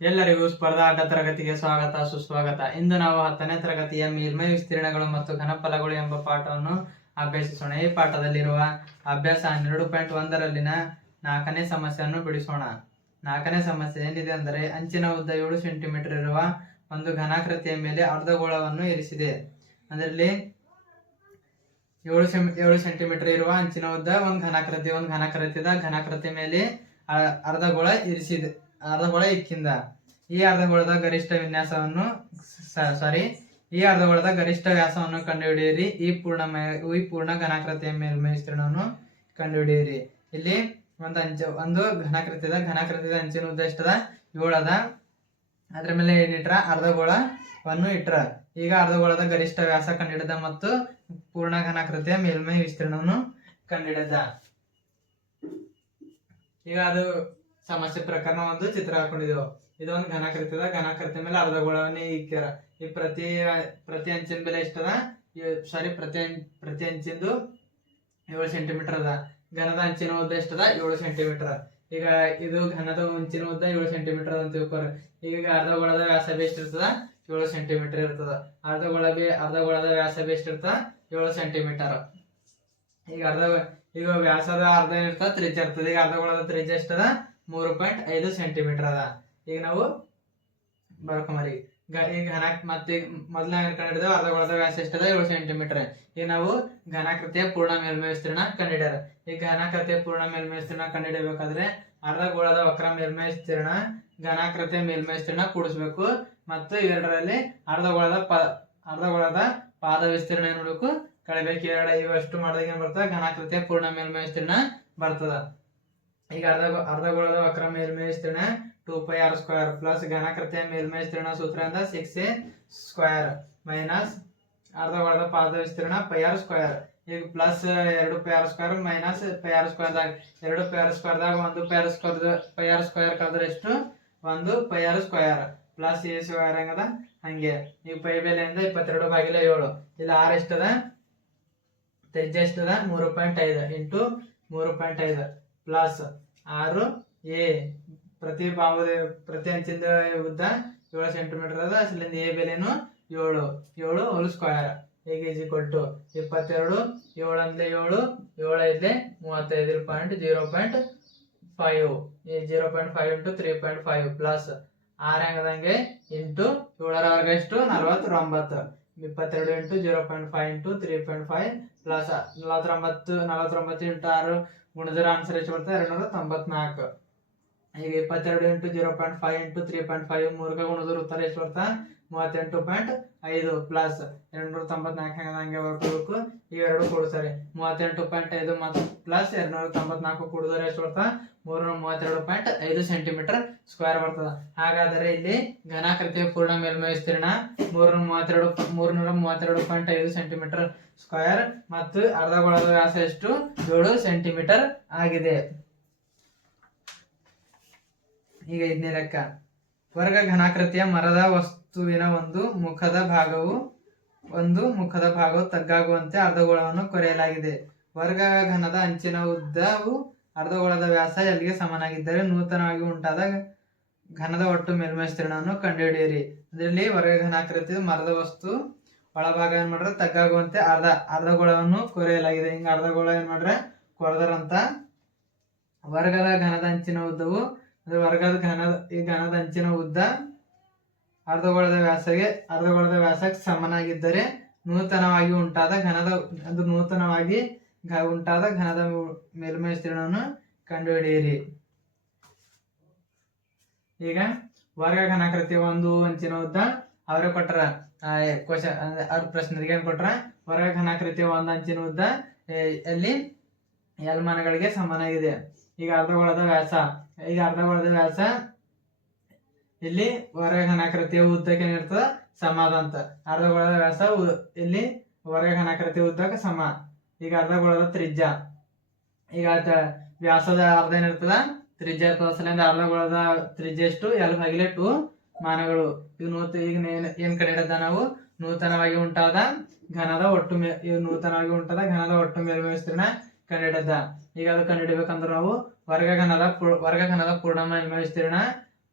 ಎಲ್ಲರಿಗೂ ಸ್ಪರ್ಧಾ ಅಡ್ಡ ತರಗತಿಗೆ ಸ್ವಾಗತ ಸುಸ್ವಾಗತ. ಇಂದು ನಾವು 10ನೇ ತರಗತಿಯ ಮೇಲ್ಮೈ ವಿಸ್ತೀರ್ಣಗಳು ಮತ್ತು ಘನಫಲಗಳು ಎಂಬ ಪಾಠವನ್ನು ಅಭ್ಯಸಿಸೋಣ. ಈ ಪಾಠದಲ್ಲಿರುವ ಅಭ್ಯಾಸ 12.1ರಲ್ಲಿನ 4ನೇ ಸಮಸ್ಯೆಯನ್ನು ಬಿಡಿಸೋಣ. 4ನೇ ಸಮಸ್ಯೆ ಏನಿದೆ ಅಂದರೆ, ಅಂಚಿನ ಉದ್ದ 7 ಸೆಂಟಿಮೀಟರ್ ಇರುವ ಒಂದು ಘನಾಕೃತಿಯ ಮೇಲೆ ಅರ್ಧಗೋಳವನ್ನು ಇರಿಸಿದೆ. ಅದರಲ್ಲಿ 7 ಸೆಂಟಿಮೀಟರ್ ಇರುವ ಅಂಚಿನ ಉದ್ದ ಒಂದು ಘನಾಕೃತಿಯ ಮೇಲೆ ಅರ್ಧಗೋಳ ಇಕ್ಕಿಂದ ಈ ಅರ್ಧಗೋಳದ ಗರಿಷ್ಠ ವ್ಯಾಸವನ್ನು ಕಂಡುಹಿಡಿಯಿರಿ. ಈ ಪೂರ್ಣ ಘನಾಕೃತಿಯ ಮೇಲ್ಮೈ ವಿಸ್ತೀರ್ಣವನ್ನು ಕಂಡುಹಿಡಿಯಿರಿ. ಇಲ್ಲಿ ಒಂದು ಘನಾಕೃತಿಯ ಅಂಚಿನ ಉದ್ದ ಎಷ್ಟದ? 7 ಅದ. ಅದ್ರ ಮೇಲೆ ಏನಿಟ್ರ? ಅರ್ಧಗೋಳವನ್ನು ಇಟ್ರ. ಈಗ ಅರ್ಧಗೋಳದ ಗರಿಷ್ಠ ವ್ಯಾಸ ಕಂಡುಹಿಡಿದ ಮತ್ತು ಪೂರ್ಣ ಘನಾಕೃತಿಯ ಮೇಲ್ಮೈ ವಿಸ್ತೀರ್ಣವನ್ನು ಕಂಡುಹಿಡಿದ. ಈಗ ಅದು ಸಮಸ್ಯೆ ಪ್ರಕಾರ ಒಂದು ಚಿತ್ರ ಹಾಕೊಂಡಿದ್ದೇವೆ. ಇದು ಒಂದು ಘನಾಕೃತಿಯ ಮೇಲೆ ಅರ್ಧಗೋಳವನ್ನೇ ಇಕ್ಕ್ಯಾರ. ಈ ಪ್ರತಿ ಅಂಚಿನ ಬೆಲೆ ಎಷ್ಟದ? ಪ್ರತಿ ಅಂಚಿಂದು 7 ಸೆಂಟಿಮೀಟರ್ ಅದ. ಘನದ ಅಂಚಿನ ಉದ್ದ ಎಷ್ಟದ? 7 ಸೆಂಟಿಮೀಟರ್. ಈಗ ಇದು ಘನದ ಅಂಚಿನ ಉದ್ದ 7 ಸೆಂಟಿಮೀಟರ್ ಅಂತ ತಿಳ್ಕೊರಿ. ಈಗ ಅರ್ಧಗೋಳದ ವ್ಯಾಸ ಎಷ್ಟಿರ್ತದ? 7 ಸೆಂಟಿಮೀಟರ್ ಇರ್ತದ. ಅರ್ಧಗೋಳದ ವ್ಯಾಸ ಎಷ್ಟಿರ್ತದ? 7 ಸೆಂಟಿಮೀಟರ್. ಈಗ ವ್ಯಾಸದ ಅರ್ಧ ಏನಿರ್ತದ? ತ್ರಿಜ್ಯ ಇರ್ತದೆ. ಈಗ ಅರ್ಧಗೋಳದ ತ್ರಿಜ್ಯ ಎಷ್ಟದ? 3.5 ಸೆಂಟಿಮೀಟರ್ ಅದ. ಈಗ ನಾವು ಬರ್ಕೊಂಬರಿ. ಈಗ ಮತ್ತೆ ಮೊದಲ ಕಂಡಿಡಿದ ಅರ್ಧಗೋಳದ ವ್ಯಾಸ ಎಷ್ಟದ? 7 ಸೆಂಟಿಮೀಟರ್. ಈಗ ನಾವು ಘನಾಕೃತಿಯ ಪೂರ್ಣ ಮೇಲ್ಮೈ ವಿಸ್ತೀರ್ಣ ಕಂಡಿಡ್ಯಾರ. ಈ ಘನಾಕೃತಿಯ ಪೂರ್ಣ ಮೇಲ್ಮೈ ವಿಸ್ತೀರ್ಣ ಕಂಡುಹಿಡಿಯಬೇಕಾದ್ರೆ ಅರ್ಧಗೋಳದ ವಕ್ರ ಮೇಲ್ಮೈ ವಿಸ್ತೀರ್ಣ, ಘನಾಕೃತಿಯ ಮೇಲ್ಮೈ ವಿಸ್ತೀರ್ಣ ಕೂಡಿಸ್ಬೇಕು. ಮತ್ತು ಇವೆರಡರಲ್ಲಿ ಅರ್ಧಗೋಳದ ಪಾದ ವಿಸ್ತೀರ್ಣ ಏನ್ ಮಾಡಬೇಕು? ಕಳಿಬೇಕು. ಇವಷ್ಟು ಮಾಡಿದಾಗ ಏನ್ ಬರ್ತದ? ಘನಾಕೃತಿಯ ಪೂರ್ಣ ಮೇಲ್ಮೈ ವಿಸ್ತೀರ್ಣ ಬರ್ತದ. ಈಗ ಅರ್ಧಗೋಳದ ವಕ್ರ ಮೇಲ್ಮೈ ವಿಸ್ತೀರ್ಣ 2πr² ಪ್ಲಸ್ ಘನಾಕೃತಿಯ ಮೇಲ್ಮೈ ವಿಸ್ತೀರ್ಣ ಸೂತ್ರ 6a² ಮೈನಸ್ ಅರ್ಧಗೋಳದ ಪಾದ ವಿಸ್ತೀರ್ಣ πr². ಈಗ ಪ್ಲಸ್ 2πr² ಮೈನಸ್ πr² ದಾಗ 2πr² ದಾಗ 1πr² ಕಳೆದ್ರೆ ಎಷ್ಟು? 1πr² ಪ್ಲಸ್ a² ಹೆಂಗದ ಹಂಗೆ. ಈಗ ಪೈ ಬೆಲೆಯಿಂದ 22/7. ಇಲ್ಲಿ r ಎಷ್ಟದ? ತ್ರಿಜ್ಯ ಎಷ್ಟದ? 3.5 ಇಂಟು 3.5 ಪ್ಲಸ್ 6a. ಪ್ರತಿ ಅಂಚಿಂದ ಉದ್ದ 7 ಸೆಂಟಿಮೀಟರ್ ಅದ. ಅಸಲಿಂದ a ಬೆಲೆನು 7 ಹೋಲ್ ಸ್ಕ್ವೇರ್. ಈಗ ಈಸ್ ಈಕ್ವಲ್ ಟು 22 7 ಅಂದ್ಲೆ 7 7 ಐದ್ಲೆ 35 0.5 ಈ 0.5 ಇಂಟು 3.5 ಪ್ಲಸ್ 6 ಹೆಂಗದಂಗೆ ಇಂಟು 7ರ ವರ್ಗ ಎಷ್ಟು? 49. 22 ಇಂಟು 0.5 ಇಂಟು 3.5 ಪ್ಲಸ್ 49 ಇಂಟು 6 ಗುಣಿದ್ರೆ ಆನ್ಸರ್ ಎಷ್ಟು ಬರ್ತದೆ? 294. ಈಗ 22 ಇಂಟು 0.5 ಇಂಟು 3.5 3 ಗುಣಿದ್ರೆ ಉತ್ತರ ಎಷ್ಟು ಬರ್ತಾ? 38.5 ಪ್ಲಸ್ 294 ಹಂಗೆ ಬರ್ಕೋಬೇಕು. ಇವೆರಡು ಕೂಡಿಸ್ತಾರೆ 38.5 ಮತ್ತು ಪ್ಲಸ್ 294 ಕೂಡಿದ್ರೆ ಎಷ್ಟು ಬರ್ತಾ? 332.5 ಸೆಂಟಿಮೀಟರ್ ಸ್ಕ್ವೇರ್ ಬರ್ತದ. ಹಾಗಾದರೆ ಇಲ್ಲಿ ಘನಾಕೃತಿಯ ಪೂರ್ಣ ಮೇಲ್ಮೈ ವಿಸ್ತೀರ್ಣ 332.5 ಸೆಂಟಿಮೀಟರ್ ಸ್ಕ್ವೇರ್ ಮತ್ತು ಅರ್ಧಗೋಳದ ವ್ಯಾಸ ಎಷ್ಟು? 7 ಸೆಂಟಿಮೀಟರ್ ಆಗಿದೆ. ಈಗ ಇದನ್ನೇ ಲೆಕ್ಕ. ವರ್ಗ ಘನಾಕೃತಿಯ ಮರದ ವಸ್ತುವಿನ ಒಂದು ಮುಖದ ಭಾಗವು ತಗ್ಗಾಗುವಂತೆ ಅರ್ಧಗೋಳವನ್ನು ಕೊರೆಯಲಾಗಿದೆ. ವರ್ಗ ಘನದ ಅಂಚಿನ ಉದ್ದವು ಅರ್ಧಗೋಳದ ವ್ಯಾಸ ಎಲ್ಲಿಗೆ ಸಮನಾಗಿದ್ದರೆ ನೂತನವಾಗಿ ಉಂಟಾದ ಘನದ ಒಟ್ಟು ಮೇಲ್ಮೈ ವಿಸ್ತೀರ್ಣವನ್ನು ಕಂಡುಹಿಡಿಯಿರಿ. ಅದರಲ್ಲಿ ವರ್ಗ ಘನಾಕೃತಿಯ ಮರದ ವಸ್ತು ಒಳಭಾಗ ಏನ್ ಮಾಡ್ರೆ? ತಗ್ಗಾಗುವಂತೆ ಅರ್ಧಗೋಳವನ್ನು ಕೊರೆಯಲಾಗಿದೆ. ಹಿಂಗ ಅರ್ಧಗೋಳ ಏನ್ ಮಾಡ್ರೆ? ಕೊರೆದರಂತ ವರ್ಗದ ಘನದ ಅಂಚಿನ ಉದ್ದವು ಘನದ ಅಂಚಿನ ಉದ್ದ ಅರ್ಧಗೋಳದ ವ್ಯಾಸಕ್ಕೆ ಸಮನಾಗಿದ್ದರೆ ನೂತನವಾಗಿ ಉಂಟಾದ ಘನದ ಮೇಲ್ಮೈ ವಿಸ್ತೀರ್ಣವನ್ನು ಕಂಡುಹಿಡಿಯಿರಿ. ಈಗ ವರ್ಗ ಘನಾಕೃತಿಯ ಒಂದು ಅಂಚಿನ ಉದ್ದ ಅವರೇ ಕೊಟ್ರ ಅವ್ರ ಪ್ರಶ್ನೆಗೆ ಏನ್ ಕೊಟ್ರ? ವರ್ಗ ಘನಾಕೃತಿಯ ಒಂದು ಅಂಚಿನ ಉದ್ದ ಅಲ್ಲಿ L ಮಾನಗಳಿಗೆ ಸಮನಾಗಿದೆ. ಈಗ ಅರ್ಧಗೋಳದ ವ್ಯಾಸ ಇಲ್ಲಿ ವರ್ಗ ಘನಾಕೃತಿಯ ಉದ್ದಕ್ಕೆ ಏನಿರ್ತದ? ಸಮಾದ ಅಂತ. ಅರ್ಧಗೋಳದ ವ್ಯಾಸ ಇಲ್ಲಿ ವರ್ಗ ಘನಾಕೃತಿಯ ಉದ್ದಕ್ಕೆ ಸಮ. ಈಗ ಅರ್ಧಗೋಳದ ತ್ರಿಜ್ಯ, ಈಗ ವ್ಯಾಸದ ಅರ್ಧ ಏನಿರ್ತದ? ತ್ರಿಜ್ಯ ಇರ್ತದ. ಸಲಿಂದ ಅರ್ಧಗೋಳದ ತ್ರಿಜ್ಯ ಎಷ್ಟು? L/2 ಮಾನಗಳು. ಈಗ ಏನ್ ಕಂಡುಹಿಡಿದ ನಾವು? ನೂತನವಾಗಿ ಉಂಟಾದ ಘನದ ಒಟ್ಟು ಮೇಲ್ಮೈ ವಿಸ್ತೀರ್ಣ ಕಂಡುಹಿಡಿದ. ಈಗ ಅದು ಕಂಡುಹಿಡಬೇಕಂದ್ರೆ ನಾವು ವರ್ಗ ಘನದ ಪೂರ್ಣ ಮೇಲ್ಮೈ ವಿಸ್ತೀರ್ಣ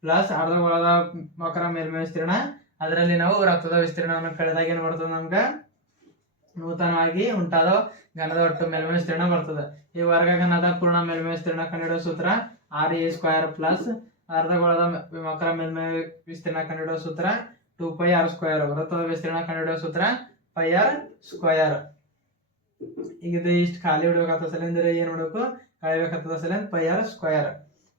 ಪ್ಲಸ್ ಅರ್ಧಗೋಳದ ವಕ್ರ ಮೇಲ್ಮೈ ವಿಸ್ತೀರ್ಣ, ಅದರಲ್ಲಿ ನಾವು ವೃತ್ತದ ವಿಸ್ತೀರ್ಣವನ್ನು ಕಳೆದಾಗ ಏನ್ ಬರ್ತದೆ ನಮ್ಗೆ ನೂತನವಾಗಿ ಉಂಟಾದ ಘನದ ಒಟ್ಟು ಮೇಲ್ಮೈ ವಿಸ್ತೀರ್ಣ ಬರ್ತದೆ. ಈ ವರ್ಗ ಘನದ ಪೂರ್ಣ ಮೇಲ್ಮೈ ವಿಸ್ತೀರ್ಣ ಕಂಡುಹಿಡಿಯುವ ಸೂತ್ರ r² ಪ್ಲಸ್ ಅರ್ಧಗೋಳದ ವಕ್ರ ಮೇಲ್ಮೈ ವಿಸ್ತೀರ್ಣ ಕಂಡುಹಿಡಿಯುವ ಸೂತ್ರ 2πr². ವೃತ್ತದ ವಿಸ್ತೀರ್ಣ ಕಂಡುಹಿಡಿಯುವ ಸೂತ್ರ πr². ಈಗ ಇದು ಇಷ್ಟು ಖಾಲಿ ಬಿಡ್ಬೇಕಾಗ್ತದೆ ಸಲಿಂದ್ರೆ ಏನ್ ಮಾಡ್ಬೇಕು ಕಳಿಬೇಕಾಗ್ತದ ಸಲಿಂದ πr².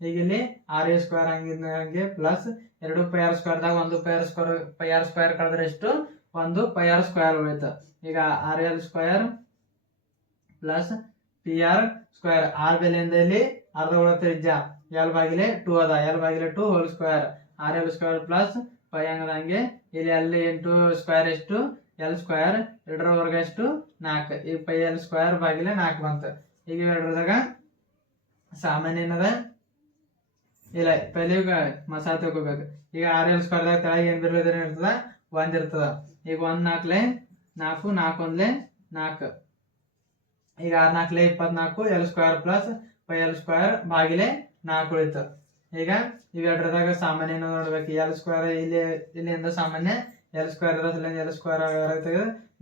ಈಗ ಇಲ್ಲಿ r² ಹಂಗೆ ಪ್ಲಸ್ 2πr²ದಾಗ 1πr² ಕಳೆದ್ರೆ ಎಷ್ಟು 1πr² ಉಳಿತು. ಈಗ rl² ಪ್ಲಸ್ pr². r ಬೆಲೆಯಿಂದ ಇಲ್ಲಿ ಅರ್ಧಗೋಳ ತ್ರಿಜ್ಯ l/2 ಅದ, l/2 whole square. rl² plus pi ಹಂಗೆ ಇಲ್ಲಿ ಅಲ್ಲಿ ಇಂಟು ಸ್ಕ್ವೇರ್ ಎಷ್ಟು l², 2ರ ವರ್ಗ ಎಷ್ಟು 4. ಈ πl²/4 ಬಂತು. ಈಗ ಎರಡರದಾಗ ಸಾಮಾನ್ಯ ಏನದ ಇಲ್ಲ ಪೈಲೆ ಮಸಾಲ ತಗೋಬೇಕು. ಈಗ rl²ದಾಗ ತೆಳಗೆ ಏನ್ ಬರೋದ್ರ ಇರ್ತದ 1 ಇರ್ತದ. ಈಗ 1 4 4 4 4. ಈಗ 6 4 24 l² ಪ್ಲಸ್ πl²/4 ಉಳಿತು. ಈಗ ಇವೆರಡರದಾಗ ಸಾಮಾನ್ಯ ನೋಡ್ಬೇಕು. l² ಇಲ್ಲಿಂದ ಸಾಮಾನ್ಯ l² ಇರೋದ್ರಿಂದ l²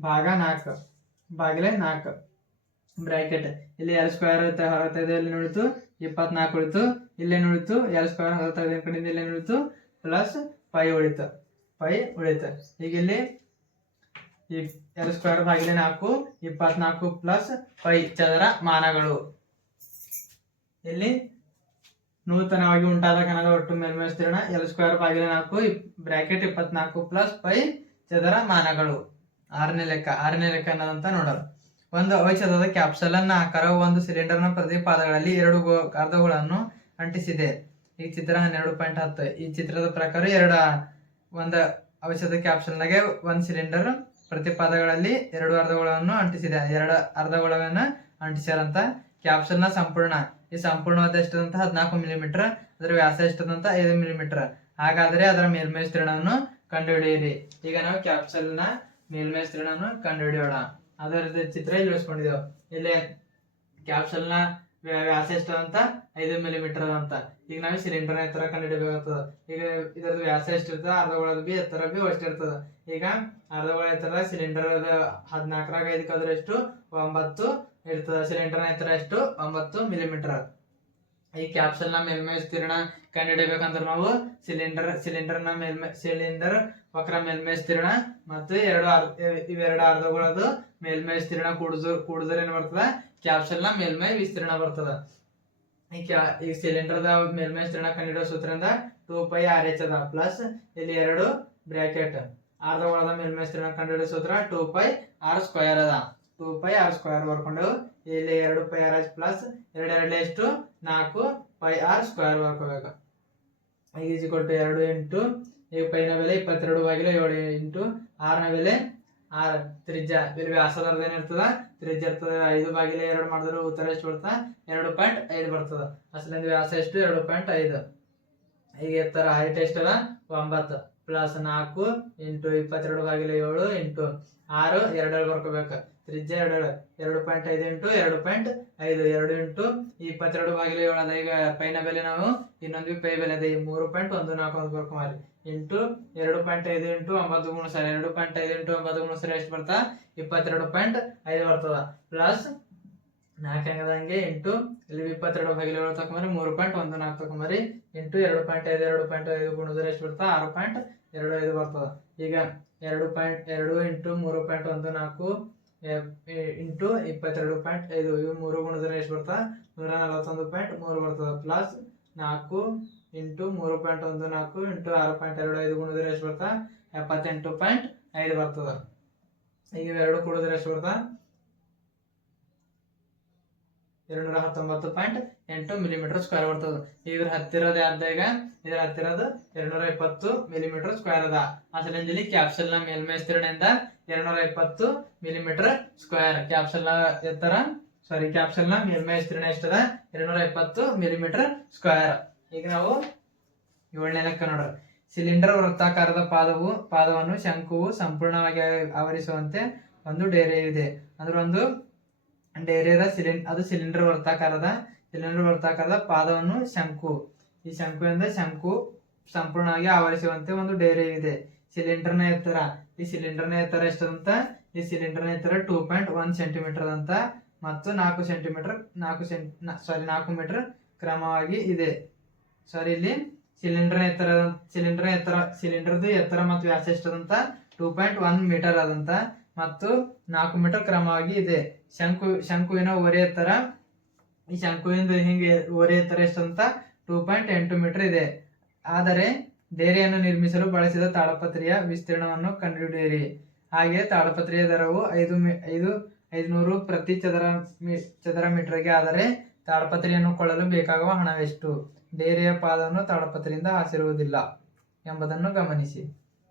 ಭಾಗ 4/4 ಬ್ರಾಕೆಟ್. ಇಲ್ಲಿ l² ಹೊರ ತೆಗೆದು ಇಲ್ಲಿ ಉಳಿತು 24 ಉಳಿತು. ಇಲ್ಲೇನು ಉಳಿತು l² ಹೊರ ತೆಗೆದ ಕಡೆಯಿಂದ ಇಲ್ಲೇನು ಉಳಿತು ಪ್ಲಸ್ ಪೈ ಉಳಿತು. ಈಗ ಇಲ್ಲಿ ಈ l²/4 24 ಪ್ಲಸ್ ಪೈ ಚದರ ಮಾನಗಳು. ಇಲ್ಲಿ ನೂತನವಾಗಿ ಉಂಟಾದ ಘನದ ಒಟ್ಟು ಮೇಲ್ಮೈ ವಿಸ್ತೀರ್ಣ l²/4 ಬ್ರಾಕೆಟ್ 24 ಪ್ಲಸ್ ಪೈ ಚದರ ಮಾನಗಳು. 6ನೇ ಲೆಕ್ಕ ಅನ್ನೋದಂತ ನೋಡೋಣ. ಒಂದು ಅವಿಚ್ಛೇದದ ಕ್ಯಾಪ್ಸೂಲ್ ಆಕಾರವು ಒಂದು ಸಿಲಿಂಡರ್ನ ಪ್ರತಿ ಪಾದಗಳಲ್ಲಿ 2 ಅರ್ಧಗಳನ್ನು ಅಂಟಿಸಿದೆ. ಈ ಚಿತ್ರ 12.10. ಈ ಚಿತ್ರದ ಪ್ರಕಾರ ಒಂದು ಅವಿಚ್ಛೇದ ಕ್ಯಾಪ್ಸೂಲ್ನಾಗೆ ಒಂದು ಸಿಲಿಂಡರ್ ಪ್ರತಿ ಪಾದಗಳಲ್ಲಿ 2 ಅರ್ಧಗಳನ್ನು ಅಂಟಿಸಿದೆ. 2 ಅರ್ಧಗಳನ್ನು ಅಂಟಿಸ್ಯಾರಂತ. ಕ್ಯಾಪ್ಸೂಲ್ನ ಸಂಪೂರ್ಣ ಈ ಸಂಪೂರ್ಣವಾದ ಎಷ್ಟದಂತ 14 ಮಿಲಿಮೀಟರ್, ಅದರ ವ್ಯಾಸ ಎಷ್ಟದಂತ 5 ಮಿಲಿಮೀಟರ್. ಹಾಗಾದರೆ ಅದರ ಮೇಲ್ಮೈ ವಿಸ್ತೀರ್ಣವನ್ನು ಕಂಡುಹಿಡಿಯಿರಿ. ಈಗ ನಾವು ಕ್ಯಾಪ್ಸೂಲ್ನ ಮೇಲ್ಮೈ ವಿಸ್ತೀರ್ಣವನ್ನು ಕಂಡುಹಿಡಿಯೋಣ. ಅದರ ಚಿತ್ರ ಇಲ್ಲಿ ಇಳಿಸ್ಕೊಂಡಿದ್ದೇವೆ. ಇಲ್ಲಿ ಕ್ಯಾಪ್ಸೂಲ್ನ ವ್ಯಾಸ ಎಷ್ಟದಂತ 5 ಮಿಲಿಮೀಟರ್ ಅದಂತ. ಈಗ ನಾವು ಸಿಲಿಂಡರ್ನ ಎತ್ತರ ಕಂಡುಹಿಡಿಬೇಕಾಗ್ತದ. ಈಗ ಇದರದ್ದು ವ್ಯಾಸ ಎಷ್ಟಿರ್ತದ, ಅರ್ಧಗೋಳದ ಎತ್ತರ ಅಷ್ಟಿರ್ತದ. ಈಗ ಅರ್ಧಗೋಳ ಎತ್ತರ ಸಿಲಿಂಡರ್ 14ರಾಗ 5 ಕಳೆದ್ರೆ ಎಷ್ಟು 9 ಇರ್ತದ. ಸಿಲಿಂಡರ್ನ ಎತ್ತರ ಎಷ್ಟು 9 ಮಿಲಿಮೀಟರ್. ಈ ಕ್ಯಾಪ್ಸೂಲ್ನ ಮೇಲ್ಮೈ ವಿಸ್ತೀರ್ಣ ಕಂಡುಹಿಡಿಬೇಕಂದ್ರೆ ನಾವು ಸಿಲಿಂಡರ್ ವಕ್ರ ಮೇಲ್ಮೈ ವಿಸ್ತೀರ್ಣ ಮತ್ತು ಇವೆರಡು ಅರ್ಧಗೋಳದ ಮೇಲ್ಮೈ ವಿಸ್ತೀರ್ಣ ಕೂಡಿದ್ರೆ ಏನ್ ಬರ್ತದ ಕ್ಯಾಪ್ಸೂಲ್ನ ಮೇಲ್ಮೈ ವಿಸ್ತೀರ್ಣ ಬರ್ತದ. ಈ ಸಿಲಿಂಡರ್ದ ಮೇಲ್ಮೈ ವಿಸ್ತೀರ್ಣ ಕಂಡುಹಿಡಿಯೋ ಸೂತ್ರದಿಂದ 2πr(h) ಅದ ಪ್ಲಸ್ ಇಲ್ಲಿ 2 ಬ್ರಾಕೆಟ್. ಅರ್ಧಗೋಳದ ಮೇಲ್ಮೈ ವಿಸ್ತೀರ್ಣ ಕಂಡುಹಿಡಿಯೋ ಸೂತ್ರ 2πr² ಅದ. 2πr² ಬರ್ಕೊಂಡು ಇಲ್ಲಿ 2πr(h) ಪ್ಲಸ್ 2 ಎಷ್ಟು 4πr² ಬರ್ಕೋಬೇಕು. ಈಸ್ ಈಕ್ವಲ್ ಟು 2 ಇಂಟು ಈಗ ಪೈನ ಬೆಲೆ 22/7 ಇಂಟು r ನ ಬೆಲೆ r ತ್ರಿಜ್ಯ ಇಲ್ಲಿ ವ್ಯಾಸದರ್ಧ ಏನಿರ್ತದ ತ್ರಿಜ್ಯ ಇರ್ತದ. 5/2 ಮಾಡಿದ್ರೆ ಉತ್ತರ ಎಷ್ಟು ಬರ್ತದ 2.5 ಬರ್ತದ. ಅಸಲಿಂದ ವ್ಯಾಸ ಎಷ್ಟು 2.5. ಈಗ ಎತ್ತರ ಹೈಟ್ ಎಷ್ಟದ 9 ಪ್ಲಸ್ 4 ಇಂಟು 22/7 ಇಂಟು 6 2 ಬರ್ಕೋಬೇಕು. ತ್ರಿಜ್ಯ 2.5 ಇಂಟು 2.5 2 ಇಂಟು 22/7 ಅದ. ಈಗ ಪೈನ ಬೆಲೆ ನಾವು ಇನ್ನೊಂದು ಪೈ ಬೆಲೆ ಅದ 3.14 ಬರ್ಕೊಂಬರಿ ಇಂಟು 2.5 ಇಂಟು 9 ಗುಣಿಸರಿ 2.5 ಇಂಟು 9 ಗುಣಿಸರಿ ಎಷ್ಟು ಬರ್ತಾ 22.5 ಬರ್ತದ. ಪ್ಲಸ್ 4 ಹಂಗೆ ಇಂಟು ಇಲ್ಲಿ 22/7 ತಕೊಂಬರಿ 3.14 ತಕೊಂಬರಿ ಇಂಟು 2.5 ಗುಣಿಸಿದ್ರೆ ಎಷ್ಟು ಬರ್ತಾ 6.25 ಬರ್ತದ. ಈಗ 2.2 ಇಂಟು 3.14 ಇಂಟು 22.5 ಇವು 3 ಗುಣಿಸಿದ್ರೆ ಎಷ್ಟು ಬರ್ತಾ 141.3 ಬರ್ತದ. ಪ್ಲಸ್ 4 ಇಂಟು 3.14 ಇಂಟು 6.25 ಗುಣಿಸಿದ್ರೆ ಎಷ್ಟು ಬರ್ತಾ 78.5 ಬರ್ತದ. ಈಗ ಇವೆರಡು ಕೂಡಿದ್ರೆ ಎಷ್ಟು ಬರ್ತಾ 219.8 ಮಿಲಿಮೀಟರ್ ಸ್ಕ್ವೇರ್ ಬರ್ತದ. ಇದ್ರ ಹತ್ತಿರದ ಯಾವ್ದ ಈಗ ಇದರ ಹತ್ತಿರದ 220 ಮಿಲಿಮೀಟರ್ ಸ್ಕ್ವೇರ್ ಅದ. ಅಸಲಿಂದ ಇಲ್ಲಿ ಕ್ಯಾಪ್ಸೂಲ್ನ ಮೇಲ್ಮೈ ವಿಸ್ತೀರ್ಣದಿಂದ 220 ಮಿಲಿಮೀಟರ್ ಸ್ಕ್ವೇರ್. ಕ್ಯಾಪ್ಸೂಲ್ನ ಮೇಲ್ಮೈ ವಿಸ್ತೀರ್ಣ ಎಷ್ಟದ 220 ಮಿಲಿಮೀಟರ್ ಸ್ಕ್ವೇರ್. ಈಗ ನಾವು 7ನೇ ಲೆಕ್ಕ ನೋಡ್ರಿ. ಸಿಲಿಂಡರ್ ವೃತ್ತಾಕಾರದ ಪಾದವನ್ನು ಶಂಕುವು ಸಂಪೂರ್ಣವಾಗಿ ಆವರಿಸುವಂತೆ ಒಂದು ಡೇರೆ ಇದೆ. ಅಂದ್ರೆ ಒಂದು ಡೇರೆದ ಅದು ಸಿಲಿಂಡರ್ ವೃತ್ತಾಕಾರದ ಪಾದವನ್ನು ಶಂಕು. ಈ ಶಂಕುವಿಂದ ಶಂಕು ಸಂಪೂರ್ಣವಾಗಿ ಆವರಿಸುವಂತೆ ಒಂದು ಡೇರೆ ಇದೆ. ಸಿಲಿಂಡರ್ನ ಎತ್ತರ, ಈ ಸಿಲಿಂಡರ್ನ ಎತ್ತರ ಎಷ್ಟದಂತ, ಈ ಸಿಲಿಂಡರ್ನ ಎತ್ತರ 2.1 ಸೆಂಟಿಮೀಟರ್ ಅಂತ ಮತ್ತು 4 ಮೀಟರ್ ಕ್ರಮವಾಗಿ ಇದೆ. ಇಲ್ಲಿ ಸಿಲಿಂಡರ್ದು ಎತ್ತರ ಮತ್ತು ವ್ಯಾಸ ಎಷ್ಟದಂತ 2.1 ಮೀಟರ್ ಆದಂತ ಮತ್ತು 4 ಮೀಟರ್ ಕ್ರಮವಾಗಿ ಇದೆ. ಶಂಕುವಿನ ಓರೆ ಎತ್ತರ, ಈ ಶಂಕುವಿನ ಹಿಂಗೆ ಓರೆ ಎತ್ತರ ಎಷ್ಟಂತ 2.8 ಮೀಟರ್ ಇದೆ. ಆದರೆ ಡೇರೆಯನ್ನು ನಿರ್ಮಿಸಲು ಬಳಸಿದ ತಾಳಪತ್ರೆಯ ವಿಸ್ತೀರ್ಣವನ್ನು ಕಂಡುಹಿಡಿಯಿರಿ. ಹಾಗೆ ತಾಳಪತ್ರೆಯ ದರವು 500 ಪ್ರತಿ ಚದರ ಮೀಟರ್ಗೆ. ಆದರೆ ತಾಳಪತ್ರೆಯನ್ನು ಕೊಳ್ಳಲು ಬೇಕಾಗುವ ಹಣವೆಷ್ಟು? ಡೇರೆಯ ಪಾದವನ್ನು ತಾಳಪತ್ರೆಯಿಂದ ಹಾಸಿರುವುದಿಲ್ಲ ಎಂಬುದನ್ನು ಗಮನಿಸಿ.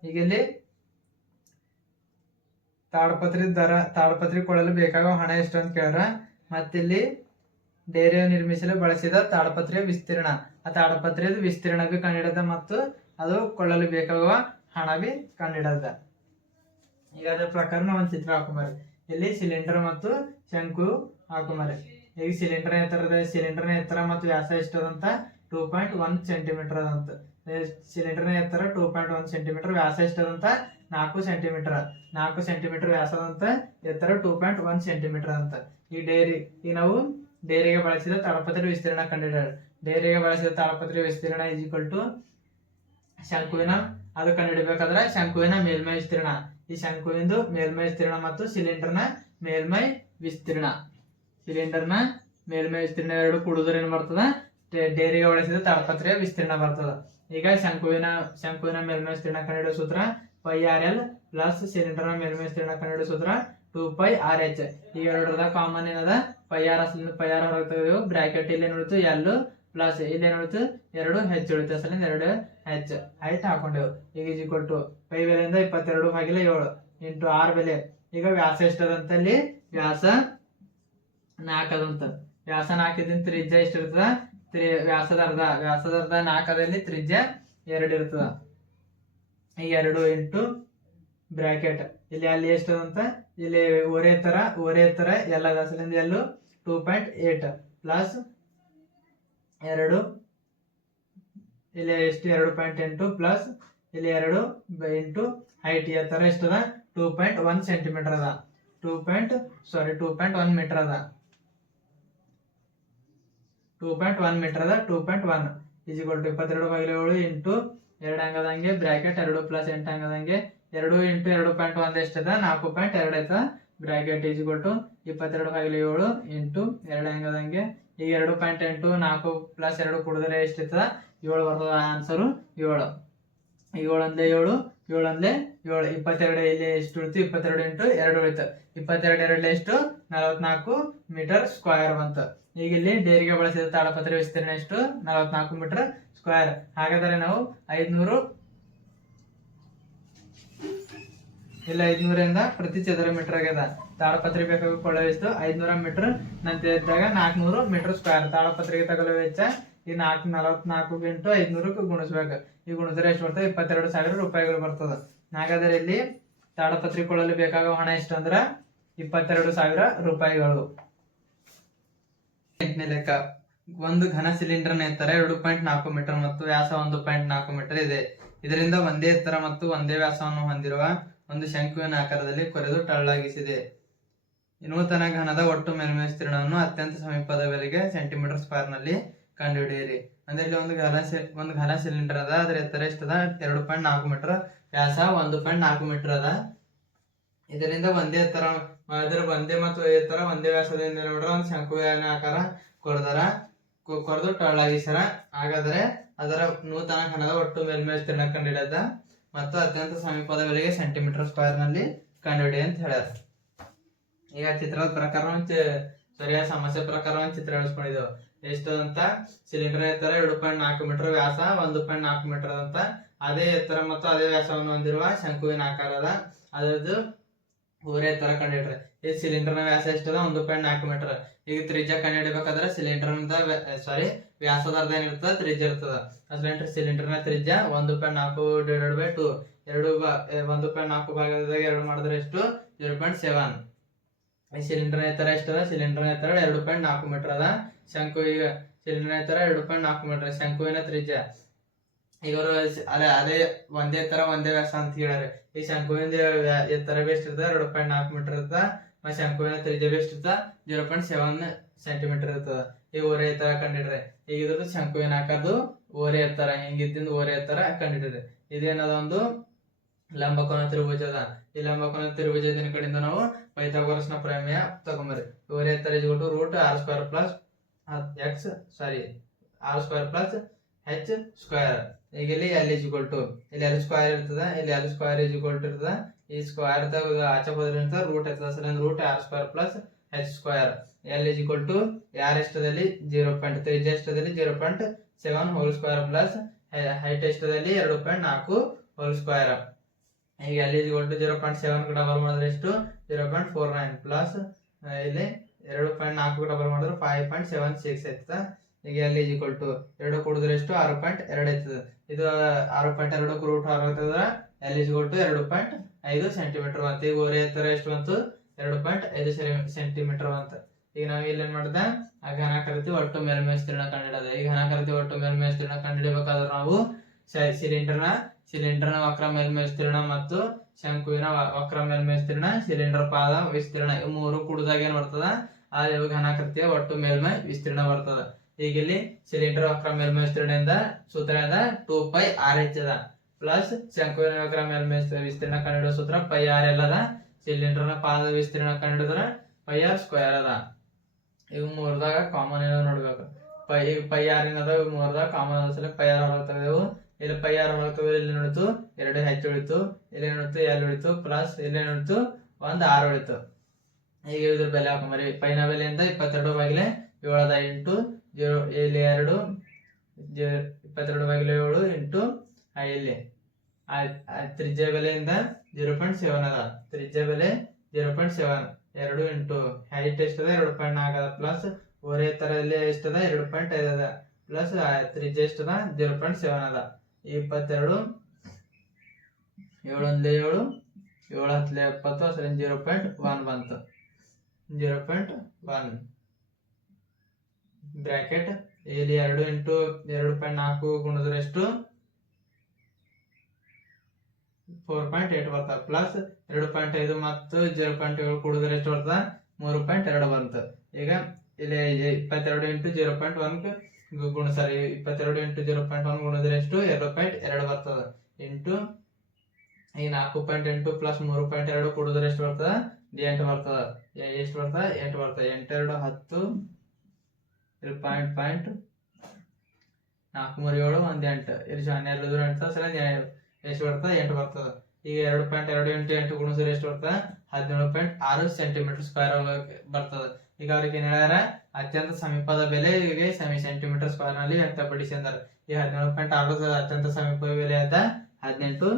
ಈಗ ಇಲ್ಲಿ ತಾಳಪತ್ರೆ ಕೊಳ್ಳಲು ಬೇಕಾಗುವ ಹಣ ಎಷ್ಟು ಅಂತ ಕೇಳ್ರ. ಮತ್ತಿಲ್ಲಿ ಡೇರೆ ನಿರ್ಮಿಸಲು ಬಳಸಿದ ತಾಳಪತ್ರೆಯ ವಿಸ್ತೀರ್ಣ, ಆ ತಾಳಪತ್ರೆಯ ವಿಸ್ತೀರ್ಣ ಬಿ ಕಂಡಿಡದ ಮತ್ತು ಅದು ಕೊಳ್ಳಲು ಬೇಕಾಗುವ ಹಣ ಬಿ ಕಂಡಿಡದ. ಈಗ ಅದರ ಪ್ರಕಾರ ನಾವು ಒಂದು ಚಿತ್ರ ಹಾಕೊಂಬಾರಿ. ಇಲ್ಲಿ ಸಿಲಿಂಡರ್ ಮತ್ತು ಶಂಕು ಹಾಕೊಂಬಾರಿ. ಈಗ ಸಿಲಿಂಡರ್ನ ಎತ್ತರ ಮತ್ತು ವ್ಯಾಸ ಎಷ್ಟದಂತ 2.1 ಸೆಂಟಿಮೀಟರ್ ಅದಂತ. ಸಿಲಿಂಡರ್ನ ಎತ್ತರ 2.1 ಸೆಂಟಿಮೀಟರ್, ವ್ಯಾಸ ಎಷ್ಟದಂತ 4 ಸೆಂಟಿಮೀಟರ್ ವ್ಯಾಸದಂತ, ಎತ್ತರ 2.1 ಸೆಂಟಿಮೀಟರ್ ಅಂತ. ಈಗ ನಾವು ಡೇರೆಗೆ ಬಳಸಿದ ತಾಳಪತ್ರೆ ವಿಸ್ತೀರ್ಣ ಕಂಡಿಡೋಣ. ಡೇರೆಗೆ ಬಳಸಿದ ತಾಳಪತ್ರೆ ವಿಸ್ತೀರ್ಣ ಶಂಕುವಿನ ಅದು ಕಂಡುಹಿಡಬೇಕಾದ್ರೆ ಶಂಕುವಿನ ಮೇಲ್ಮೈ ವಿಸ್ತೀರ್ಣ, ಈ ಶಂಕುವಿಂದು ಮೇಲ್ಮೈ ವಿಸ್ತೀರ್ಣ ಮತ್ತು ಸಿಲಿಂಡರ್ನ ಮೇಲ್ಮೈ ವಿಸ್ತೀರ್ಣ ಎರಡು ಕೂಡುವುದರ ಏನು ಬರ್ತದ, ಡೇರೆಗೆ ಬಳಸಿದ ತಾಳಪತ್ರೆಯ ವಿಸ್ತೀರ್ಣ ಬರ್ತದ. ಈಗ ಶಂಕುವಿನ ಮೇಲ್ಮೈ ವಿಸ್ತೀರ್ಣ ಕಂಡುಹಿಡಿಯೋ ಸೂತ್ರ πRL ಪ್ಲಸ್ ಸಿಲಿಂಡರ್ನ ಮೇಲ್ಮೈ ವಿಸ್ತೀರ್ಣ ಕಂಡುಹಿಡಿಯೋ ಸೂತ್ರ 2πRH. ಈ ಎರಡರದ ಕಾಮನ್ ಏನದ πR ಹೊರಗೆ ತೆಗೆದೆವು. ಬ್ರಾಕೆಟ್ ಇಲ್ಲಿ ಏನುಳಿತು L ಪ್ಲಸ್ ಇಲ್ಲಿ ಏನುಳಿತು 2H ಉಳಿತು. ಅಸಲಿಂದ 2H ಹೈಟ್ ಹಾಕೊಂಡೆವು. ಈಗ ಪೈ ಬೆಲೆಯಿಂದ 22/7 ಇಂಟು R ಬೆಲೆ. ಈಗ ವ್ಯಾಸ ಎಷ್ಟದಂತ, ಅಲ್ಲಿ ವ್ಯಾಸ 4 ಅದಂತ. ವ್ಯಾಸ 4 ಇದ್ದಿಂದ ತ್ರಿಜ್ಯ ಎಷ್ಟಿರ್ತದ, ವ್ಯಾಸದ ಅರ್ಧ 4 ಅದಲ್ಲಿ ತ್ರಿಜ್ಯ 2 ಇರ್ತದ. ಈ 2 ಇಂಟು ಬ್ರಾಕೆಟ್ ಇಲ್ಲಿ ಅಲ್ಲಿ ಎಷ್ಟದಂತ, ಇಲ್ಲಿ ಓರೆ ಎತ್ತರ ಎಲ್ಲ ಅಸಲಿಂದ ಎಲ್ಲು 2.8 ಪ್ಲಸ್ 2 ಇಲ್ಲಿ ಎಷ್ಟು 2.8 ಪ್ಲಸ್ ಇಲ್ಲಿ 2 ಇಂಟು ಹೈಟ್ ಎತ್ತರ ಎಷ್ಟದ 2.1 ಸೆಂಟಿಮೀಟರ್ ಅದ. 2.1 ಮೀಟರ್ ಅದ. 2.1 ಮೀಟರ್ ಅದ. 2.1 22/7 ಇಂಟು 2 ಹಂಗದಂಗೆ ಬ್ರಾಕೆಟ್ 2 ಪ್ಲಸ್ 8 ಹಂಗದಂಗೆ 2 ಇಂಟು 2.1 ಎಷ್ಟದ 4.2 ಆಯ್ತ. ಬ್ರಾಕೆಟ್ 22/7 ಇಂಟು 2 ಹಂಗದಂಗೆ ಈಗ 2.8 4 ಪ್ಲಸ್ 2 ಕೂಡಿದ್ರೆ ಎಷ್ಟಿರ್ತದ 7 ಬರ್ತದ. ಆನ್ಸರು 7. 7 ಅಂದೆ 7 22 ಇಲ್ಲಿ ಎಷ್ಟು ಉಳಿತು, 22 ಇಂಟು 2 ಉಳಿತು. 22 2 ಎಷ್ಟು 44 ಮೀಟರ್ ಸ್ಕ್ವೇರ್ ಬಂತು. ಈಗ ಇಲ್ಲಿ ಡೇರಿಗೆ ಬಳಸಿದ ತಾಳಪತ್ರೆ ವಿಸ್ತೀರ್ಣ ಎಷ್ಟು 44 ಮೀಟರ್ ಸ್ಕ್ವೇರ್. ಹಾಗಾದರೆ ನಾವು 500 ಪ್ರತಿ ಚದರ ಮೀಟರ್ ಆಗ್ಯದ. ತಾಳಪತ್ರೆ ಬೇಕಾಗಿ ಕೊಳ್ಳೋ ಎಷ್ಟು 500 ಮೀಟರ್ ನಂತ ಇದ್ದಾಗ 400 ಮೀಟರ್ ಸ್ಕ್ವೇರ್. ತಾಳಪತ್ರೆಗೆ ತಗೊಳ್ಳೋ ವೆಚ್ಚ ಈ 44 ಇಂಟು 500 ಗುಣಿಸ್ಬೇಕು. ಈ ಗುಣಿಸಿದ್ರೆ ಎಷ್ಟು ಬರ್ತದೆ 22,000 ರೂಪಾಯಿಗಳು ಬರ್ತದ. ಹಾಗಾದರೆ ಇಲ್ಲಿ ತಾಳಪತ್ರೆ ಕೊಳ್ಳಲು ಬೇಕಾಗೋ ಹಣ ಎಷ್ಟು ಅಂದ್ರ 22,000 ರೂಪಾಯಿಗಳು. 8ನೇ ಲೆಕ್ಕ. ಒಂದು ಘನ ಸಿಲಿಂಡರ್ನ ಎತ್ತರ 2.4 ಮೀಟರ್ ಮತ್ತು ವ್ಯಾಸ 1.4 ಮೀಟರ್ ಇದೆ. ಇದರಿಂದ ಒಂದೇ ಎತ್ತರ ಮತ್ತು ಒಂದೇ ವ್ಯಾಸವನ್ನು ಹೊಂದಿರುವ ಒಂದು ಶಂಕುವಿನ ಆಕಾರದಲ್ಲಿ ಕೊರೆದು ಟಳ್ಳಾಗಿಸಿದೆ. ನೂತನ ಘನದ ಒಟ್ಟು ಮೇಲ್ಮೈ ವಿಸ್ತೀರ್ಣವನ್ನು ಅತ್ಯಂತ ಸಮೀಪದ ಬೆಲೆಗೆ ಸೆಂಟಿಮೀಟರ್ ಸ್ಕ್ವೇರ್ ನಲ್ಲಿ ಕಂಡುಹಿಡಿಯಿರಿ. ಅಂದ್ರೆ ಇಲ್ಲಿ ಒಂದು ಘನ ಸಿಲಿಂಡರ್ ಅದ. ಅದ್ರ ಎತ್ತರ ಎಷ್ಟದ 2.4 ಮೀಟರ್, ವ್ಯಾಸ 1.4 ಮೀಟರ್ ಅದ. ಇದರಿಂದ ಒಂದೇ ಎತ್ತರ ಒಂದೇ ಮತ್ತು ಎತ್ತರ ಒಂದೇ ವ್ಯಾಸದಿಂದ ನೋಡ್ರ ಒಂದು ಶಂಕುವಿನ ಆಕಾರ ಕೊರೆದು ಟಳ್ಳಾಗಿಸ್ಯಾರ. ಹಾಗಾದ್ರೆ ಅದರ ನೂತನ ಘನದ ಒಟ್ಟು ಮೇಲ್ಮೈ ವಿಸ್ತೀರ್ಣ ಕಂಡುಹಿಡಿಯದ ಮತ್ತು ಅತ್ಯಂತ ಸಮೀಪದ ಬೆಲೆಗೆ ಸೆಂಟಿಮೀಟರ್ ಸ್ಕ್ವೇರ್ ನಲ್ಲಿ ಕಂಡುಹಿಡಿ ಅಂತ ಹೇಳ್ಯಾರ. ಈಗ ಚಿತ್ರದ ಪ್ರಕಾರ ಸರಿಯಾದ ಸಮಸ್ಯೆ ಪ್ರಕಾರ ಒಂದು ಚಿತ್ರ ಎಳಿಸ್ಕೊಂಡಿದ್ದೆವು. ಎಷ್ಟು ಅಂತ ಸಿಲಿಂಡರ್ ಎತ್ತರ 2.4 ಮೀಟರ್, ವ್ಯಾಸ 1.4 ಮೀಟರ್ ಅಂತ. ಅದೇ ಎತ್ತರ ಮತ್ತು ಅದೇ ವ್ಯಾಸವನ್ನು ಹೊಂದಿರುವ ಶಂಕುವಿನ ಆಕಾರದ ಅದರದ್ದು ಓರೆ ಎತ್ತರ ಕಂಡುಹಿಡ್ರಿ. ಈ ಸಿಲಿಂಡರ್ನ ವ್ಯಾಸ ಎಷ್ಟದ 1.4 ಮೀಟರ್. ಈಗ ತ್ರಿಜ್ಯ ಕಂಡುಹಿಡಬೇಕಾದ್ರೆ ವ್ಯಾಸದ ಅರ್ಧ ಏನಿರ್ತದ ತ್ರಿಜ್ಯ ಇರ್ತದ. ಸಿಲಿಂಡರ್ನ ತ್ರಿಜ್ಯ 1.4/2 1.4 ಭಾಗದಾಗ 2 ಮಾಡಿದ್ರೆ ಎಷ್ಟು 0.7. ಈ ಸಿಲಿಂಡರ್ನ ಎತ್ತರ ಎಷ್ಟದ, ಸಿಲಿಂಡರ್ನ ಎತ್ತರ 2.4 ಮೀಟರ್ ಅದ. ಸಿಲಿಂಡರ್ನ ಎತ್ತರ 2.4 ಮೀಟರ್. ಶಂಕುವಿನ ತ್ರಿಜ್ಯ ಈಗ ಅವರು ಅದೇ ಒಂದೇ ವ್ಯಾಸ ಅಂತ ಹೇಳ್ಯಾರ. ಈ ಶಂಕುವಿನ ಎತ್ತರ ಎಷ್ಟು ಇರ್ತದ 2.4 ಮೀಟರ್ ಇರ್ತದ. ಮತ್ತೆ ಶಂಕುವಿನ ತ್ರಿಜ್ಯ ಎಷ್ಟು ಇರ್ತದ 0.7 ಸೆಂಟಿಮೀಟರ್ ಇರ್ತದ. ಈ ಓರೆ ಎತ್ತರ ಕಂಡಿಡ್ರೆ. ಈಗ ಇದ್ರದ್ದು ಶಂಕುವಿನ ಆಕಾರದ್ದು ಓರೆ ಎತ್ತರ ಹಿಂಗಿದ್ದಿಂದ ಓರೆ ಎತ್ತರ ಕಂಡಿಡ್ರಿ. ಇದೇನದ ಒಂದು ಲಂಬಕೋನ ತ್ರಿಭುಜ ಅದ. ಈ ಲಂಬಕೋನ ತ್ರಿಭುಜದ ಕಡೆಯಿಂದ ನಾವು ಪೈಥಾಗೋರಸ್ನ ಪ್ರಮೇಯ ತಗೊಂಬರ್ರಿ. ಓರೆ ಎತ್ತರ √r² plus r² plus h². ಈಗ ಇಲ್ಲಿ L L² ಇರ್ತದ. ಇಲ್ಲಿ L² ಇರ್ತದ. ಈ ಸ್ಕ್ವೇರ್ ಆಚೆ ಹೋದ್ರೆ ರೂಟ್ ಇರ್ತದ. ಸಲ √r² ಪ್ಲಸ್ h². L ಯಾರ ಎಷ್ಟದಲ್ಲಿ 0. ತ್ರಿಜ್ಯ ಎಷ್ಟದಲ್ಲಿ 0.7 ಹೋಲ್ ಸ್ಕ್ವೇರ್ ಪ್ಲಸ್ ಹೈಟ್ ಎಷ್ಟದಲ್ಲಿ 2.4 ಈಗ L 0.7 ಡಬಲ್ ಮಾಡಿದ್ರೆ ಎಷ್ಟು 0.49 ಪ್ಲಸ್ ಇಲ್ಲಿ 2.4 ಡಬಲ್ ಮಾಡಿದ್ರೆ 5.76 ಆಯ್ತದ. ಈಗ L 2 ಕೂಡಿದ್ರೆ ಎಷ್ಟು 6.2 ಆಯ್ತದ. ಇದು 6.2 ರೂಟ್ 6 ಆಗ್ತದ. L 2.5 ಸೆಂಟಿಮೀಟರ್ ಅಂತ. ಈಗ ಓರೆ ಎತ್ತರ ಎಷ್ಟು ಬಂತು 2.5 ಸೆಂಟಿಮೀಟರ್ ಅಂತ. ಈಗ ನಾವು ಇಲ್ಲೇನ್ ಮಾಡ್ದ ಘನಾಕೃತಿ ಒಟ್ಟು ಮೇಲ್ಮೈ ವಿಸ್ತೀರ್ಣ ಕಂಡಿಡೋದು. ಈಗ ಘನಾಕೃತಿ ಒಟ್ಟು ಮೇಲ್ಮೈ ವಿಸ್ತೀರ್ಣ ಕಂಡಿಡಬೇಕಾದ್ರೆ ನಾವು ಸಿಲಿಂಡರ್ನ ವಕ್ರ ಮೇಲ್ಮೈ ವಿಸ್ತೀರ್ಣ ಮತ್ತು ಶಂಕುವಿನ ವಕ್ರ ಮೇಲ್ಮೈ ವಿಸ್ತೀರ್ಣ, ಸಿಲಿಂಡರ್ ಪಾದ ವಿಸ್ತೀರ್ಣ ಇವು ಮೂರು ಕೂಡಿದಾಗ ಏನ್ ಬರ್ತದ ಆ ಘನಾಕೃತಿಯ ಒಟ್ಟು ಮೇಲ್ಮೈ ವಿಸ್ತೀರ್ಣ ಬರ್ತದ. ಈಗ ಇಲ್ಲಿ ಸಿಲಿಂಡರ್ ವಕ್ರ ಮೇಲ್ಮೈ ವಿಸ್ತೀರ್ಣದಿಂದ ಸೂತ್ರದಿಂದ 2πr(h) ಅದ ಪ್ಲಸ್ ಶಂಕುವಿನ ವಕ್ರ ಮೇಲ್ಮೈ ವಿಸ್ತೀರ್ಣ ಕಂಡಿಡೋ ಸೂತ್ರ πr ಅದ. ಸಿಲಿಂಡರ್ನ ಪಾದ ವಿಸ್ತೀರ್ಣ ಕಂಡಿಡಿದ್ರ πr² ಅದ. ಇವು ಮೂರದಾಗ ಕಾಮನ್ ಏನೋ ನೋಡ್ಬೇಕು. πr ಏನದ ಇವು ಮೂರದಾಗ ಕಾಮನ್ ಅದ. πr ಹೊರಗ್ತದೆವು. ಇಲ್ಲಿ πr ಹೊರಗ್ತವೆ. ಇಲ್ಲಿ ನೋಡಿತು 2 h ಉಳಿತು. ಇಲ್ಲಿ ನೋಡಿತು L ಉಳಿತು ಪ್ಲಸ್ ಇಲ್ಲಿ ನೋಡಿತು 1 r ಉಳಿತು. ಈಗ ಇದ್ರ ಬೆಲೆ ಹಾಕೊಂಬರಿ. ಪೈನ ಬೆಲೆಯಿಂದ 22/7 ಇಂಟು 0 ಇಲ್ಲಿ 2 22/7 ಇಂಟು ಇಲ್ಲಿ ತ್ರಿಜ್ಯ ಬೆಲೆಯಿಂದ 0.7 ಅದ. ತ್ರಿಜ್ಯ ಬೆಲೆ 0.7 2 ಇಂಟು ಹೈಟ್ ಎಷ್ಟದ 2.4 ಅದ ಪ್ಲಸ್ ಓರೆ ಎತ್ತರದಲ್ಲಿ ಎಷ್ಟದ 2.5 ಅದ ಪ್ಲಸ್ ತ್ರಿಜ್ಯ ಎಷ್ಟದ 0.7 ಅದ. 22 7 1 7 7 10 70 ಅಸಲ 0.1 ಬಂತು. 0.1 ಬ್ರಾಕೆಟ್ ಇಲ್ಲಿ 2 ಇಂಟು 2.4 ಗುಣಿದ್ರೆ ಎಷ್ಟು 4.8 ಬರ್ತದೆ ಪ್ಲಸ್ 2.5 ಮತ್ತು 0.7 ಕೂಡಿದ್ರೆ ಎಷ್ಟು ಬರ್ತದ 3.2 ಬಂತು. ಈಗ ಇಲ್ಲಿ 22 ಇಂಟು 0.1 22 ಇಂಟು 0.1 ಗುಣಿದ್ರೆ ಎಷ್ಟು 2.2 ಬರ್ತದ ಇಂಟು ಈ 4.8 ಪ್ಲಸ್ 3.2 ಕೂಡಿದ್ರೆ ಎಷ್ಟು ಬರ್ತದ 8 ಬರ್ತದ. ಎಷ್ಟು ಬರ್ತದ 8 ಬರ್ತದೆ. 8 2 10 ಇಲ್ಲಿ ಪಾಯಿಂಟ್ 4 3 7 1 8 ಇಲ್ಲಿ 12 8 ಸಲ ಎಷ್ಟು ಬರ್ತದ 8 ಬರ್ತದ. ಈಗ 2.2 ಇಂಟು 8 ಗುಣಿಸಿದ್ರೆ ಎಷ್ಟು ಬರ್ತದ 17.6 ಸೆಂಟಿಮೀಟರ್ ಸ್ಕ್ವೇರ್ ಬರ್ತದ. ಈಗ ಅವ್ರಿಗೆ ಏನ್ ಹೇಳ್ಯಾರ ಅತ್ಯಂತ ಸಮೀಪದ ಬೆಲೆ ಇವೆ ಸೆಂಟಿಮೀಟರ್ ಸ್ಕ್ವೇರ್ ನಲ್ಲಿ ವ್ಯಕ್ತಪಡಿಸಿ ಅಂದಾರ. ಈ 17.6 ಅತ್ಯಂತ ಸಮೀಪ ಬೆಲೆ ಆದ 17.6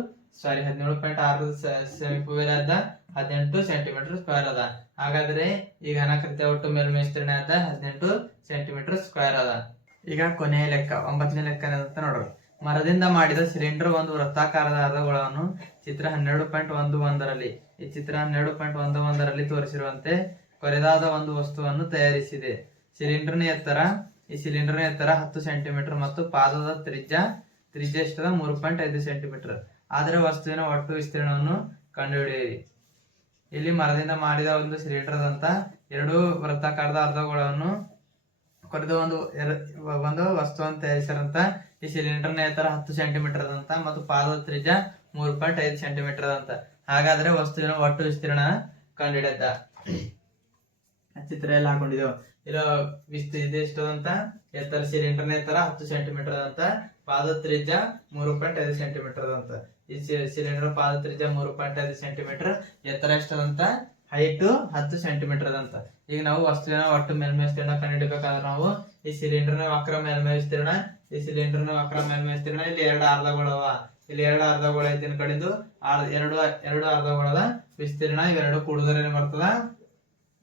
ಸಮೀಪ ಬೆಲೆ ಆದ 18 ಸೆಂಟಿಮೀಟರ್ ಸ್ಕ್ವೇರ್ ಅದ. ಹಾಗಾದ್ರೆ ಈ ಘನಾಕೃತಿಯ ಒಟ್ಟು ಮೇಲ್ಮೈ ವಿಸ್ತೀರ್ಣ ಆದ 18 ಸೆಂಟಿಮೀಟರ್ ಸ್ಕ್ವೇರ್ ಅದ. ಈಗ ಕೊನೆಯ ಲೆಕ್ಕ 9ನೇ ಲೆಕ್ಕ ಅಂತ ನೋಡ್ರಿ. ಮರದಿಂದ ಮಾಡಿದ ಸಿಲಿಂಡರ್ ಒಂದು ವೃತ್ತಾಕಾರದ ಅರ್ಧಗೋಳವನ್ನು ಚಿತ್ರ 12.11ರಲ್ಲಿ ಈ ಚಿತ್ರ 12.11ರಲ್ಲಿ ತೋರಿಸಿರುವಂತೆ ಕೊರೆದಾದ ಒಂದು ವಸ್ತುವನ್ನು ತಯಾರಿಸಿದೆ. ಸಿಲಿಂಡರ್ನ ಎತ್ತರ 10 ಸೆಂಟಿಮೀಟರ್ ಮತ್ತು ಪಾದದ ತ್ರಿಜ್ಯ ಎಷ್ಟದ 3.5 ಸೆಂಟಿಮೀಟರ್. ಆದರೆ ವಸ್ತುವಿನ ಒಟ್ಟು ವಿಸ್ತೀರ್ಣವನ್ನು ಕಂಡುಹಿಡಿಯಿರಿ. ಇಲ್ಲಿ ಮರದಿಂದ ಮಾಡಿದ ಒಂದು ಸಿಲಿಂಡರ್ ದಂತ 2 ವೃತ್ತಾಕಾರದ ಅರ್ಧಗೋಳವನ್ನು ಕೊರೆದ ಒಂದು ವಸ್ತುವನ್ನು ತಯಾರಿಸಿರಂತ. ಈ ಸಿಲಿಂಡರ್ನ ಎತ್ತರ 10 ಸೆಂಟಿಮೀಟರ್ ಅಂತ ಮತ್ತು ಪಾದದ ತ್ರಿಜ್ಯ 3.5 ಸೆಂಟಿಮೀಟರ್ ಅಂತ. ಹಾಗಾದ್ರೆ ವಸ್ತುವಿನ ಒಟ್ಟು ವಿಸ್ತೀರ್ಣ ಕಂಡುಹಿಡಿದ ಚಿತ್ರ ಎಲ್ಲ ಹಾಕೊಂಡಿದ್ದೇವೆ. ಇಲ್ಲ ಎಷ್ಟದಂತ ಎತ್ತರ ಸಿಲಿಂಡರ್ನ ಎತ್ತರ 10 ಸೆಂಟಿಮೀಟರ್ ಅಂತ, ಪಾದ ತ್ರಿಜ್ಯ 3.5 ಸೆಂಟಿಮೀಟರ್ ಅಂತ. ಈ ಸಿಲಿಂಡರ್ ಪಾದ ತ್ರಿಜ್ಯ 3.5 ಸೆಂಟಿಮೀಟರ್, ಎತ್ತರ ಎಷ್ಟದಂತ ಹೈಟ್ 10 ಸೆಂಟಿಮೀಟರ್ ಅಂತ. ಈಗ ನಾವು ವಸ್ತುವಿನ ಒಟ್ಟು ಮೇಲ್ಮೈ ವಿಸ್ತೀರ್ಣ ಕಂಡುಹಿಡಬೇಕಾದ್ರೆ ನಾವು ಈ ಸಿಲಿಂಡರ್ನ ವಕ್ರ ಮೇಲ್ಮೈ ವಿಸ್ತೀರ್ಣ ಇಲ್ಲಿ 2 ಅರ್ಧಗೋಳವ. ಇಲ್ಲಿ 2 ಅರ್ಧಗೋಳ ಇದ್ದಿನ ಕಡೆದು 2 ಅರ್ಧಗೋಳದ ವಿಸ್ತೀರ್ಣ ಇವೆರಡು ಕೂಡಿದ್ರೆ ಬರ್ತದ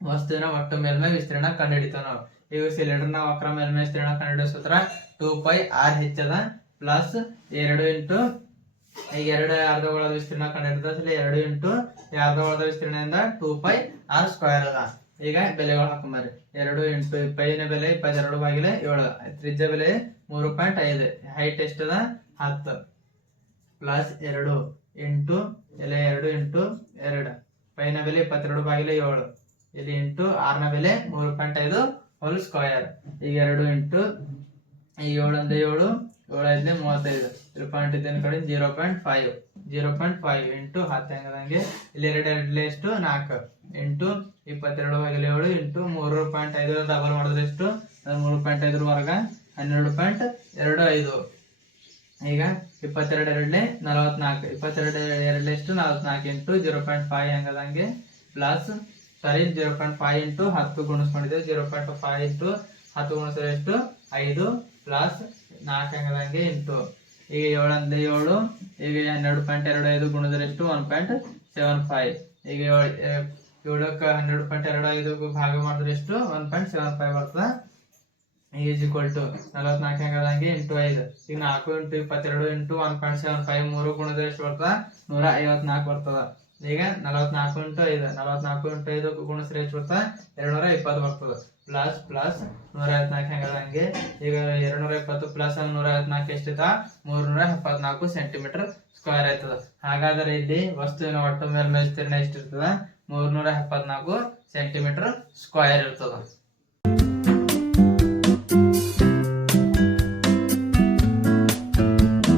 ವಸ್ತುವಿನ ಒಟ್ಟು ಮೇಲ್ಮೈ ವಿಸ್ತೀರ್ಣ ಕಂಡುಹಿಡಿತಾವ ನಾವು. ಈಗ ಸಿಲಿಂಡರ್ನ ವಕ್ರ ಮೇಲ್ಮೈ ವಿಸ್ತೀರ್ಣ ಕಂಡುಹಿಡಿಯೋ ಸೂತ್ರ 2πr(h) ಅದ ಪ್ಲಸ್ 2 ಇಂಟು ಈಗ 2 ಅರ್ಧಗೋಳದ ವಿಸ್ತೀರ್ಣ ಕಂಡುಹಿಡಿದ 2 ಇಂಟು ಅರ್ಧಗೋಳದ ವಿಸ್ತೀರ್ಣದಿಂದ 2πr² ಅದ. ಈಗ ಬೆಲೆಗಳು ಹಾಕೊಂಬರ್ರಿ. 2 ಇಂಟು ಪೈನ ಬೆಲೆ 22/7, ತ್ರಿಜ್ಯ ಬೆಲೆ 3.5, ಹೈಟ್ ಎಷ್ಟದ 10 ಪ್ಲಸ್ 2 ಇಂಟು ಇಲ್ಲಿ 2 ಇಂಟು 2 5ನ ಬೆಲೆ 22/7 ಇಲ್ಲಿ ಇಂಟು 6ನ ಬೆಲೆ 3.5 ಹೋಲ್ ಸ್ಕ್ವೇರ್. ಈಗ 2 ಇಂಟು ಈ 7 1 7 7 5 35 ಇಲ್ಲಿ ಪಾಯಿಂಟ್ ಇದ್ದೇನೆ ಕಡೆ 0.5 ಇಂಟು 10 ಹೆಂಗದಂಗೆ ಇಲ್ಲಿ 2 ಎಷ್ಟು 4 ಇಂಟು 22/7 ಇಂಟು 3.5 ಡಬಲ್ ಮಾಡಿದ್ರೆ ಎಷ್ಟು 3.5 ವರ್ಗ 12.25. ಈಗ 22 2 44 22 2 ಎಷ್ಟು 44 ಇಂಟು 0.5 ಹೆಂಗದಂಗೆ ಪ್ಲಸ್ 0.5 ಇಂಟು 10 ಗುಣಿಸ್ಕೊಂಡಿದ್ದೇವೆ 0.5 ಇಂಟು 10 ಗುಣಿಸಿದ್ರೆ ಎಷ್ಟು 5 ಪ್ಲಸ್ 4 ಹೆಂಗದಂಗೆ ಇಂಟು ಈಗ 7 1 7 ಈಗ 12.25 ಗುಣಿಸಿದ್ರೆ ಎಷ್ಟು 1.75. ಈಗ 7ಕ್ಕೆ 12.25 ಭಾಗ ಮಾಡಿದ್ರೆ ಎಷ್ಟು 1.75 ಬರ್ತದೆ. ಈಸ್ ಈಕ್ವಲ್ ಟು 44 ಹೆಂಗದಂಗೆ ಇಂಟು 5 ಈಗ 4 ಇಂಟು 22 ಇಂಟು 1.75 3 ಗುಣಿದ್ರೆ ಎಷ್ಟು ಬರ್ತದ 154 ಬರ್ತದ. ಈಗ 44 ಇಂಟು 5 44 ಇಂಟು 5 ಗುಣಿಸಿದ್ರೆ ಎಷ್ಟು ಬರ್ತದ 220 ಬರ್ತದೆ. ಪ್ಲಸ್ ಪ್ಲಸ್ 154 ಹೆಂಗದಂಗೆ ಈಗ 220 ಪ್ಲಸ್ 154 ಎಷ್ಟಿತ 374 ಸೆಂಟಿಮೀಟರ್ ಸ್ಕ್ವೇರ್ ಆಯ್ತದ. ಹಾಗಾದರೆ ಇಲ್ಲಿ ವಸ್ತುವಿನ ಒಟ್ಟು ಮೇಲ್ಮೈ ವಿಸ್ತೀರ್ಣ ಎಷ್ಟಿರ್ತದ 374 ಸೆಂಟಿಮೀಟರ್ ಸ್ಕ್ವೇರ್ ಇರ್ತದ.